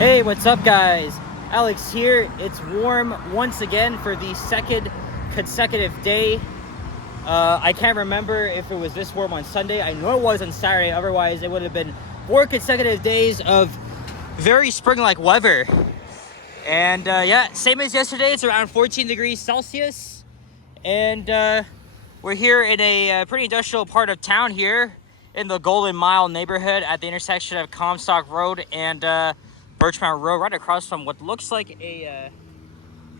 Hey, what's up guys? Alex here. It's warm once again for the second consecutive day. I can't remember if it was this warm on Sunday. I know it was on Saturday, otherwise it would have been 4 consecutive days of very spring-like weather. And yeah, same as yesterday, it's around 14 degrees Celsius. And we're here in a pretty industrial part of town here in the Golden Mile neighborhood at the intersection of Comstock Road and Birchmount Road, right across from what looks like a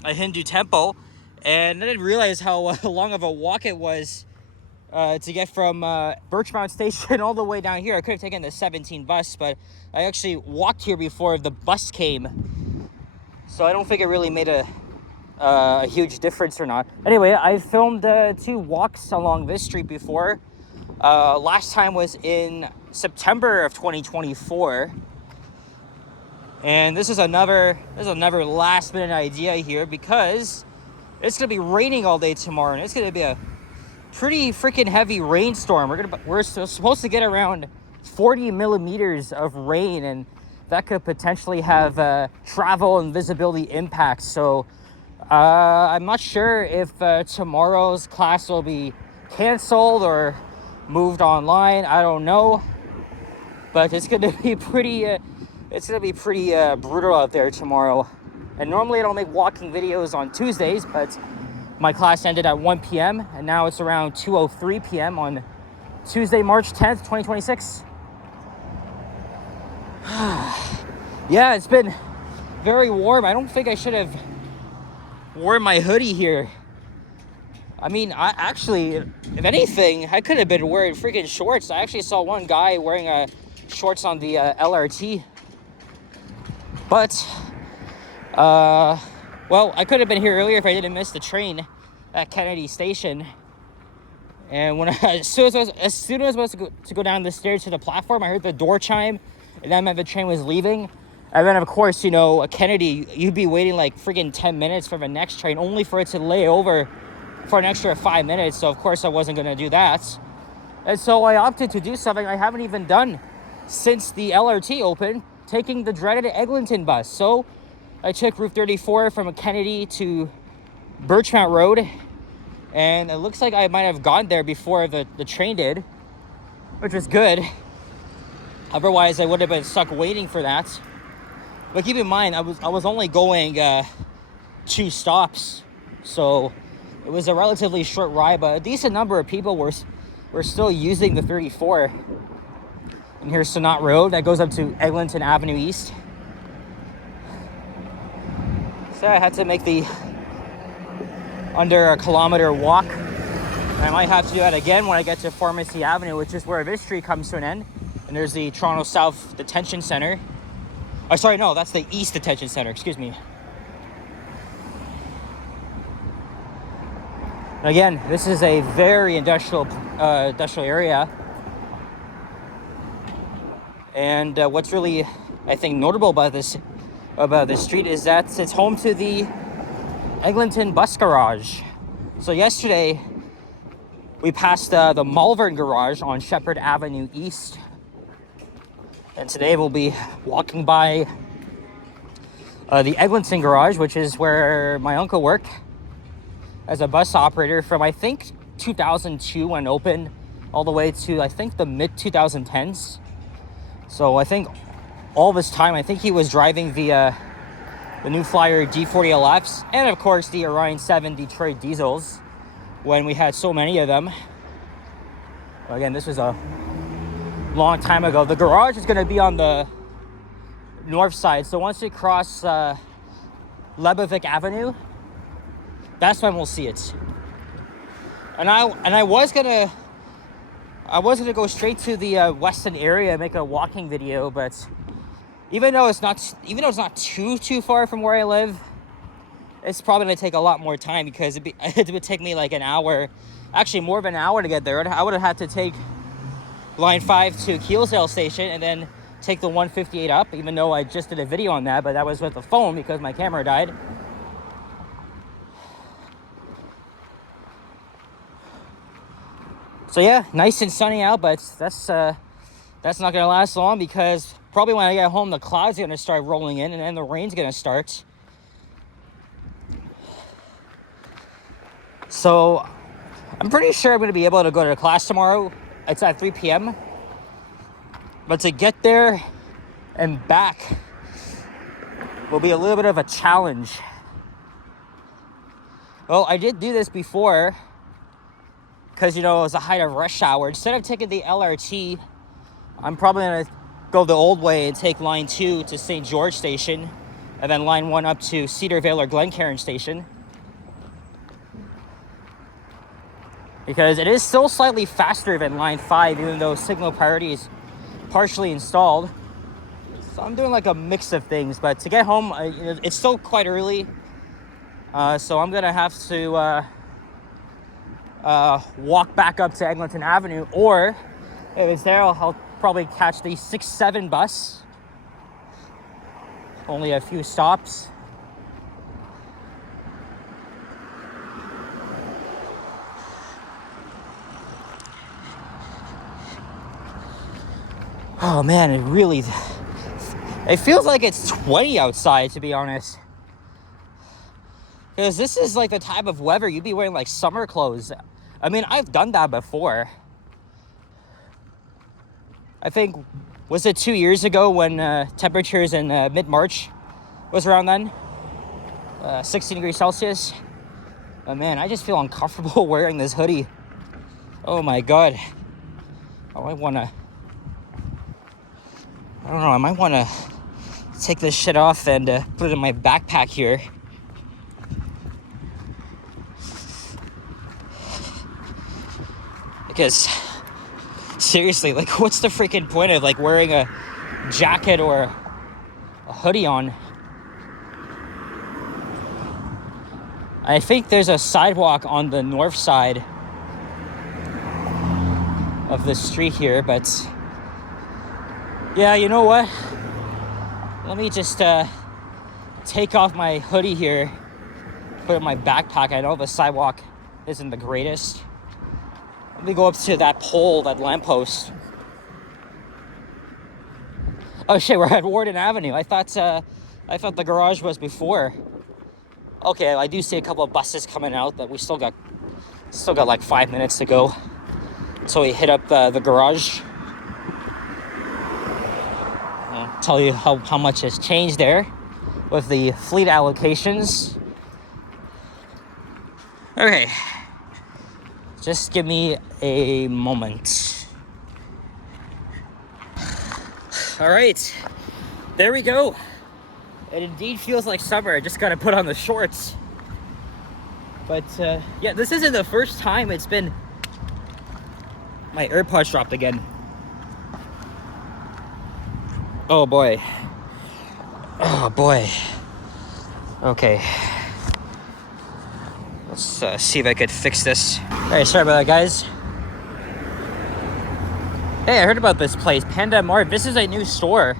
Hindu temple. And I didn't realize how long of a walk it was to get from Birchmount Station all the way down here. I could have taken the 17 bus, but I actually walked here before the bus came. So I don't think it really made a huge difference or not. Anyway, I filmed 2 walks along this street before. Last time was in September of 2024. And this is another last minute idea here because it's gonna be raining all day tomorrow, and it's gonna be a pretty freaking heavy rainstorm. We're supposed to get around 40 millimeters of rain, and that could potentially have travel and visibility impacts. So I'm not sure if tomorrow's class will be canceled or moved online. I don't know, but it's gonna be pretty. It's gonna be pretty brutal out there tomorrow. And normally I don't make walking videos on Tuesdays, but my class ended at 1 p.m. and now it's around 2:03 p.m. on Tuesday, March 10th, 2026. Yeah, it's been very warm. I don't think I should have worn my hoodie here. I mean, I actually, if anything, I could have been wearing freaking shorts. I actually saw one guy wearing shorts on the LRT. But, well, I could have been here earlier if I didn't miss the train at Kennedy Station. And when as soon as I was supposed to go down the stairs to the platform, I heard the door chime, and that meant the train was leaving. And then, of course, you know, at Kennedy, you'd be waiting like friggin' 10 minutes for the next train, only for it to lay over for an extra 5 minutes. So, of course, I wasn't going to do that. And so I opted to do something I haven't even done since the LRT opened, taking the dreaded Eglinton bus. So I took Route 34 from Kennedy to Birchmount Road, and it looks like I might have gone there before the train did, which was good. Otherwise, I would have been stuck waiting for that. But keep in mind, I was only going 2 stops, so it was a relatively short ride, but a decent number of people were still using the 34. And here's Sonat Road that goes up to Eglinton Avenue East. So I had to make the under a kilometer walk. And I might have to do that again when I get to Pharmacy Avenue, which is where this street comes to an end. And there's the Toronto South Detention Center. Oh, sorry, no, that's the East Detention Center, excuse me. Again, this is a very industrial area. And what's really, I think, notable about this street is that it's home to the Eglinton bus garage. So yesterday, we passed the Malvern garage on Shepherd Avenue East. And today we'll be walking by the Eglinton garage, which is where my uncle worked as a bus operator from, I think, 2002 when it opened, all the way to, I think, the mid-2010s. So I think all this time, I think he was driving the New Flyer D40LFs and, of course, the Orion 7 Detroit diesels when we had so many of them. Again, this was a long time ago. The garage is going to be on the north side. So once we cross Lebovic Avenue, that's when we'll see it. And I was gonna go straight to the Weston area and make a walking video, but even though it's not too far from where I live, it's probably gonna take a lot more time because it would take me like an hour, actually more than an hour to get there. I would have had to take line 5 to Keelsdale Station and then take the 158 up, even though I just did a video on that, but that was with the phone because my camera died. So yeah, nice and sunny out, but that's that's not gonna last long, because probably when I get home, the clouds are gonna start rolling in, and then the rain's gonna start. So I'm pretty sure I'm gonna be able to go to class tomorrow. It's at 3 p.m. But to get there and back will be a little bit of a challenge. Well, I did do this before, because, you know, it was the height of rush hour. Instead of taking the LRT, I'm probably going to go the old way and take line 2 to St. George Station, and then line 1 up to Cedarvale or Glencairn Station. Because it is still slightly faster than line 5, even though signal priority is partially installed. So I'm doing like a mix of things, but to get home, it's still quite early. So I'm going to have to walk back up to Eglinton Avenue, or if it's there, I'll probably catch the 6-7 bus. Only a few stops. Oh man, it feels like it's 20 outside, to be honest. Because this is like the type of weather you'd be wearing like summer clothes. I mean, I've done that before. I think, was it 2 years ago when temperatures in mid-March was around then? 16 degrees Celsius. Oh man, I just feel uncomfortable wearing this hoodie. Oh my god. Oh, I don't know, I might want to take this shit off and put it in my backpack here. Because, seriously, like, what's the freaking point of, like, wearing a jacket or a hoodie on? I think there's a sidewalk on the north side of the street here, but yeah, you know what? Let me just take off my hoodie here, put it in my backpack. I know the sidewalk isn't the greatest. Let me go up to that pole, that lamppost. Oh shit, we're at Warden Avenue. I thought the garage was before. Okay, I do see a couple of buses coming out, but we still got like 5 minutes to go. So we hit up the garage. I'll tell you how much has changed there with the fleet allocations. Okay. Just give me a moment. All right, there we go. It indeed feels like summer. I just gotta put on the shorts. But yeah, this isn't the first time it's been... My AirPods dropped again. Oh boy. Oh boy. Okay. Let's see if I could fix this. Alright, sorry about that, guys. Hey, I heard about this place, Panda Mart. This is a new store.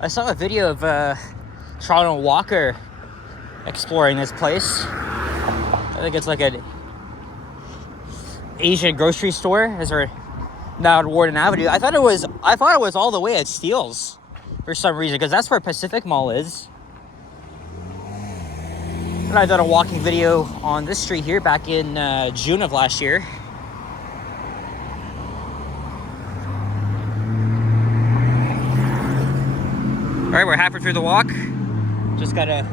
I saw a video of Toronto Walker exploring this place. I think it's like an Asian grocery store. Is there now at Warden Avenue? I thought it was all the way at Steeles for some reason, because that's where Pacific Mall is. And I done a walking video on this street here back in June of last year. Alright, we're halfway through the walk. Just gotta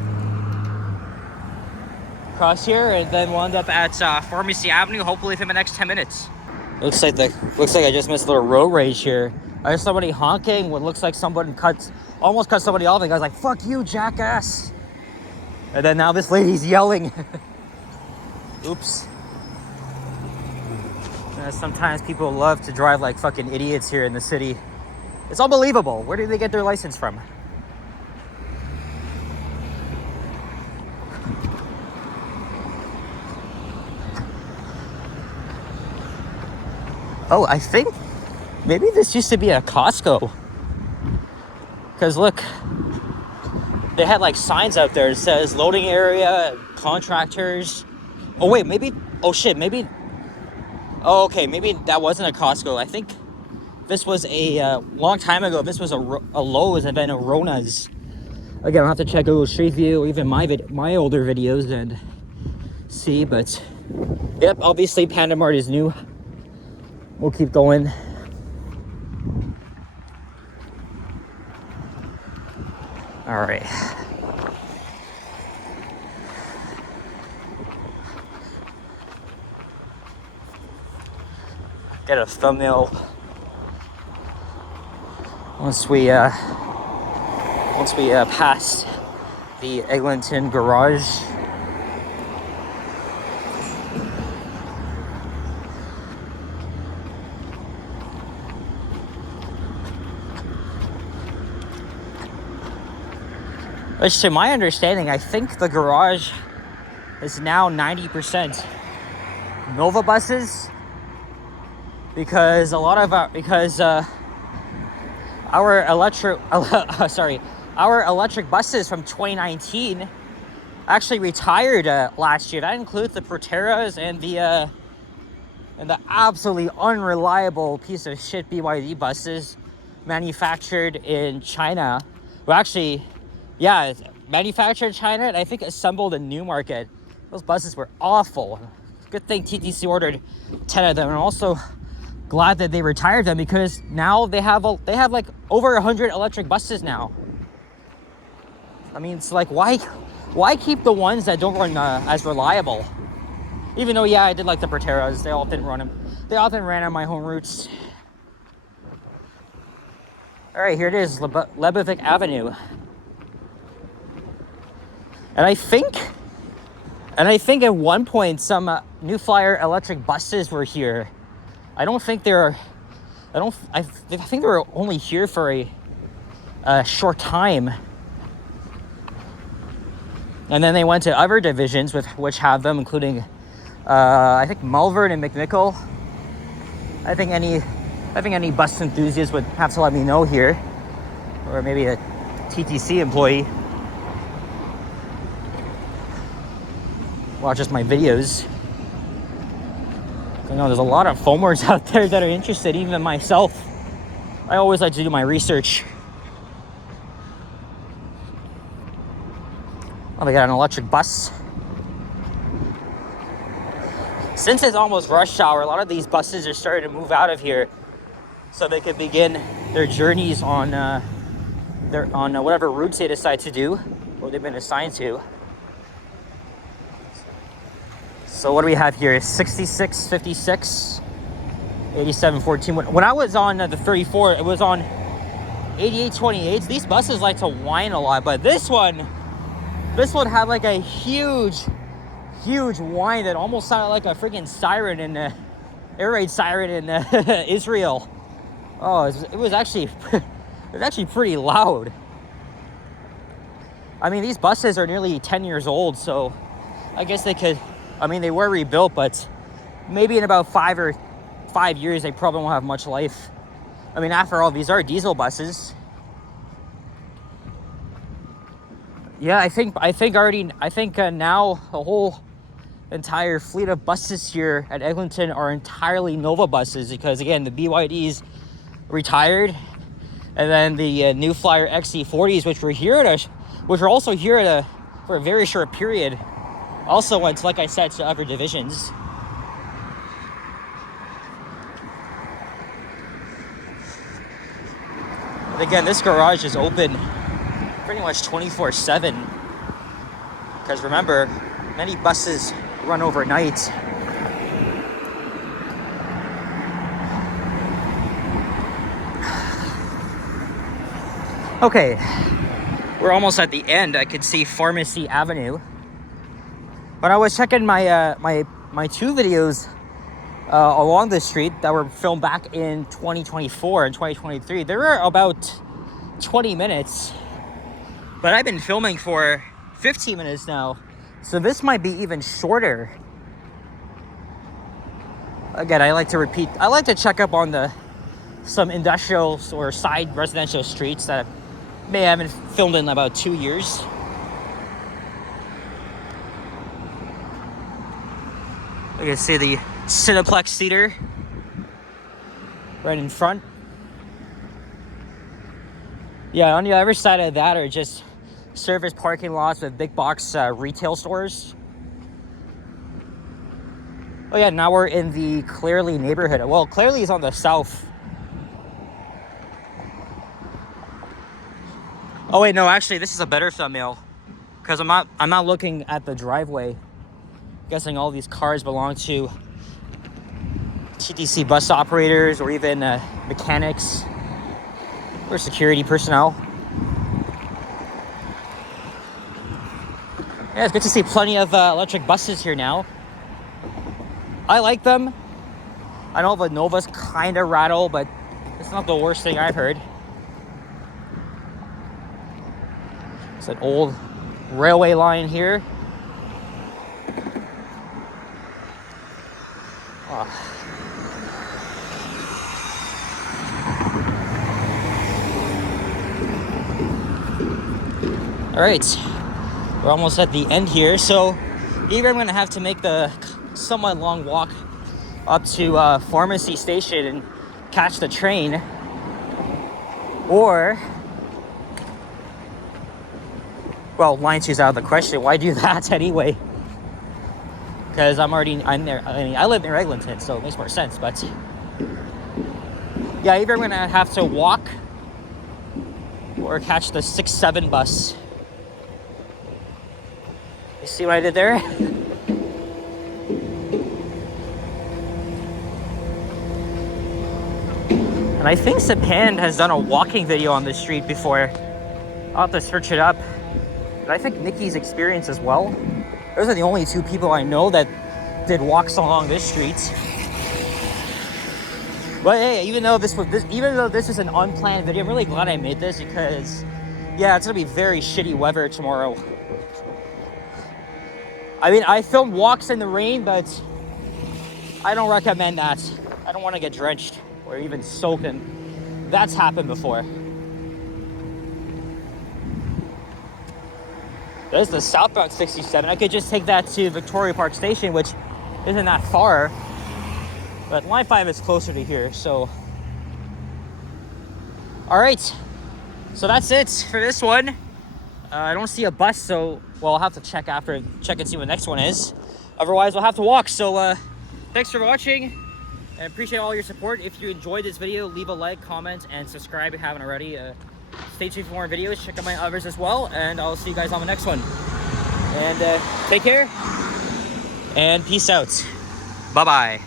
cross here, and then we'll end up at Pharmacy Avenue, hopefully within the next 10 minutes. Looks like I just missed a little road rage here. I heard somebody honking. What looks like someone almost cut somebody off, and I was like, "Fuck you, jackass!" And then now this lady's yelling. Oops. Sometimes people love to drive like fucking idiots here in the city. It's unbelievable. Where do they get their license from? Oh, I think maybe this used to be a Costco. Because look, they had like signs out there that says loading area, contractors. Oh wait, maybe, oh shit, maybe, oh okay, maybe that wasn't a Costco. I think this was a long time ago. This was a Lowe's and then a Rona's. Again, I'll have to check Google Street View or even my older videos and see. But yep, obviously Panda Mart is new. We'll keep going. All right. Get a thumbnail once we pass the Eglinton garage. Which, to my understanding, I think the garage is now 90% Nova buses, because our electric buses from 2019 actually retired last year. That includes the Proteras and the absolutely unreliable piece of shit BYD buses manufactured in China. Well, actually, yeah, manufactured in China and I think assembled in Newmarket. Those buses were awful. Good thing TTC ordered 10 of them. And also glad that they retired them, because now they have like over 100 electric buses now. I mean, it's like, why keep the ones that don't run as reliable? Even though, yeah, I did like the Proteras. They often ran on my home routes. All right, here it is, Lebovic Avenue. And I think at one point some New Flyer electric buses were here. I think they were only here for a short time. And then they went to other divisions which have them, including I think Malvern and McNichol. I think any bus enthusiast would have to let me know here, or maybe a TTC employee. Watches my videos. I know there's a lot of foamers out there that are interested, even myself. I always like to do my research. Oh, they got an electric bus. Since it's almost rush hour, a lot of these buses are starting to move out of here so they could begin their journeys on whatever routes they decide to do or they've been assigned to. So what do we have here? 66, 56, 87, 14. When I was on the 34, it was on 88, 28s. These buses like to whine a lot, but this one had like a huge whine that almost sounded like a freaking siren in air raid siren in Israel. Oh, it was actually pretty loud. I mean, these buses are nearly 10 years old, so I guess they could. I mean, they were rebuilt, but maybe in about 5 years, they probably won't have much life. I mean, after all, these are diesel buses. Yeah, I think now the whole entire fleet of buses here at Eglinton are entirely Nova buses, because again, the BYDs retired, and then the New Flyer XC40s, which were also here for a very short period, also went, like I said, to other divisions. But again, this garage is open pretty much 24/7, because remember, many buses run overnight. Okay, we're almost at the end. I could see Pharmacy Avenue. When I was checking my my two videos along the street that were filmed back in 2024 and 2023, they were about 20 minutes. But I've been filming for 15 minutes now, so this might be even shorter. Again, I like to check up on some industrial or side residential streets that I haven't filmed in about 2 years. You can see the Cineplex Theater right in front. Yeah, on the other side of that are just service parking lots with big box retail stores. Oh yeah, now we're in the Clearly neighborhood. Well, Clearly is on the south. Oh wait, no, actually this is a better thumbnail because I'm not looking at the driveway. I'm guessing all these cars belong to TTC bus operators or even mechanics or security personnel. Yeah, it's good to see plenty of electric buses here now. I like them. I know the Novas kind of rattle, but it's not the worst thing I've heard. It's an old railway line here. Oh. All right, we're almost at the end here, so either I'm gonna have to make the somewhat long walk up to Pharmacy Station and catch the train, or, well, line 2's out of the question. Why do that anyway? Because I'm there. I mean, I live near Eglinton, so it makes more sense. But yeah, either I'm gonna have to walk or catch the 6-7 bus. You see what I did there? And I think Sapan has done a walking video on this street before. I'll have to search it up. But I think Nikki's experience as well. Those are the only two people I know that did walks along this street. But hey, even though this is an unplanned video, I'm really glad I made this because, yeah, it's gonna be very shitty weather tomorrow. I mean, I filmed walks in the rain, but I don't recommend that. I don't want to get drenched or even soaking. That's happened before. There's the southbound 67. I could just take that to Victoria Park Station, which isn't that far. But line 5 is closer to here, so. All right, so that's it for this one. I don't see a bus, so, well, I'll have to check and see what the next one is. Otherwise, we'll have to walk. So thanks for watching and appreciate all your support. If you enjoyed this video, leave a like, comment, and subscribe if you haven't already. Stay tuned for more videos. Check out my others as well, and I'll see you guys on the next one. And take care and peace out. Bye-bye.